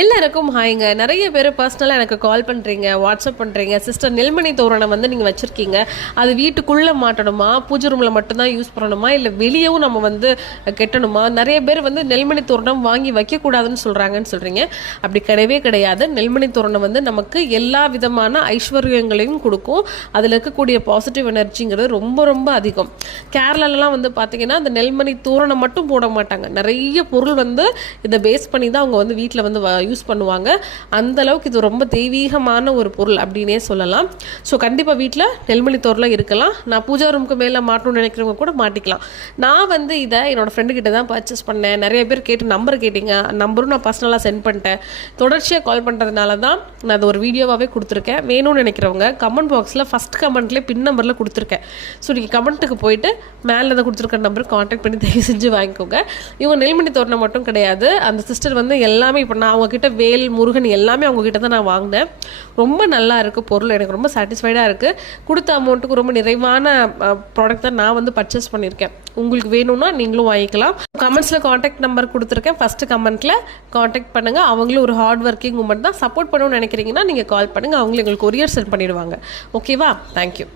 எல்லாருக்கும் ஹாய்ங்க. நிறைய பேர் பர்சனலாக எனக்கு கால் பண்ணுறீங்க, வாட்ஸ்அப் பண்ணுறீங்க. சிஸ்டர், நெல்மணி தோரணம் வந்து நீங்கள் வச்சுருக்கீங்க, அது வீட்டுக்குள்ளே மாட்டணுமா, பூஜை ரூமில் மட்டும்தான் யூஸ் பண்ணணுமா, இல்லை வெளியவும் நம்ம வந்து கெட்டணுமா? நிறைய பேர் வந்து நெல்மணி தோரணம் வாங்கி வைக்கக்கூடாதுன்னு சொல்கிறீங்க. அப்படி கிடையவே கிடையாது. நெல்மணி தோரணம் வந்து நமக்கு எல்லா விதமான ஐஸ்வர்யங்களையும் கொடுக்கும். அதில் இருக்கக்கூடிய பாசிட்டிவ் எனர்ஜிங்கிறது ரொம்ப ரொம்ப அதிகம். கேரளாலலாம் வந்து பார்த்திங்கன்னா அந்த நெல்மணி தோரணம் மட்டும் போட மாட்டாங்க, நிறைய பொருள் வந்து இதை பேஸ் பண்ணி தான் அவங்க வந்து வீட்டில் வந்து யூஸ் பண்ணுவாங்க. அந்த அளவுக்கு இது ரொம்ப தெய்வீகமான ஒரு பொருள் அப்படின்னே சொல்லலாம். ஸோ கண்டிப்பாக வீட்டில் நெல்மணி தோரணம் இருக்கலாம். நான் பூஜா ரூமுக்கு மேலே மாட்டணும்னு நினைக்கிறவங்க கூட மாட்டிக்கலாம். நான் வந்து இதை என்னோட ஃப்ரெண்டு கிட்ட தான் பர்ச்சேஸ் பண்ணேன். நிறைய பேர் நம்பர் கேட்டிங்க, நம்பரும் நான் பர்சனலாக சென்ட் பண்ணிட்டேன். தொடர்ச்சியாக கால் பண்ணுறதுனால தான் நான் அதை ஒரு வீடியோவாகவே கொடுத்துருக்கேன். வேணும்னு நினைக்கிறவங்க கமெண்ட் பாக்ஸில் ஃபஸ்ட் கமெண்ட்லேயே பின் நம்பரில் கொடுத்துருக்கேன். ஸோ நீங்கள் கமெண்ட்டுக்கு போயிட்டு மேலே தான் கொடுத்துருக்க நம்பருக்கு கான்டாக்ட் பண்ணி தயவு செஞ்சு வாங்கிக்கோங்க. இவங்க நெல்மணி தோரணம் மட்டும் கிடையாது, அந்த சிஸ்டர் வந்து எல்லாமே இப்போ நான் அவங்கக்கிட்ட வேல் முருகன் எல்லாமே அவங்கக்கிட்ட தான் நான் வாங்கினேன். ரொம்ப நல்லா இருக்குது பொருள், எனக்கு ரொம்ப சாட்டிஸ்ஃபைடாக இருக்குது. கொடுத்த அமௌண்ட்டுக்கு ரொம்ப நிறைவான ப்ராடக்ட் தான் நான் வந்து பர்ச்சேஸ் பண்ணியிருக்கேன். உங்களுக்கு வேணும்னா நீங்களும் வாங்கிக்கலாம். கமெண்ட்ஸில் காண்டாக்ட் நம்பர் கொடுத்துருக்கேன், ஃபஸ்ட்டு கமெண்ட்டில் காண்டாக்ட் பண்ணுங்கள். அவங்களும் ஒரு ஹார்ட் ஒர்க்கிங் உமன் தான். சப்போர்ட் பண்ணணும்னு நினைக்கிறீங்கன்னா நீங்கள் கால் பண்ணுங்கள், அவங்களும் எங்களுக்கு கொரியர் சென்ட் பண்ணிடுவாங்க. ஓகேவா? தேங்க்யூ.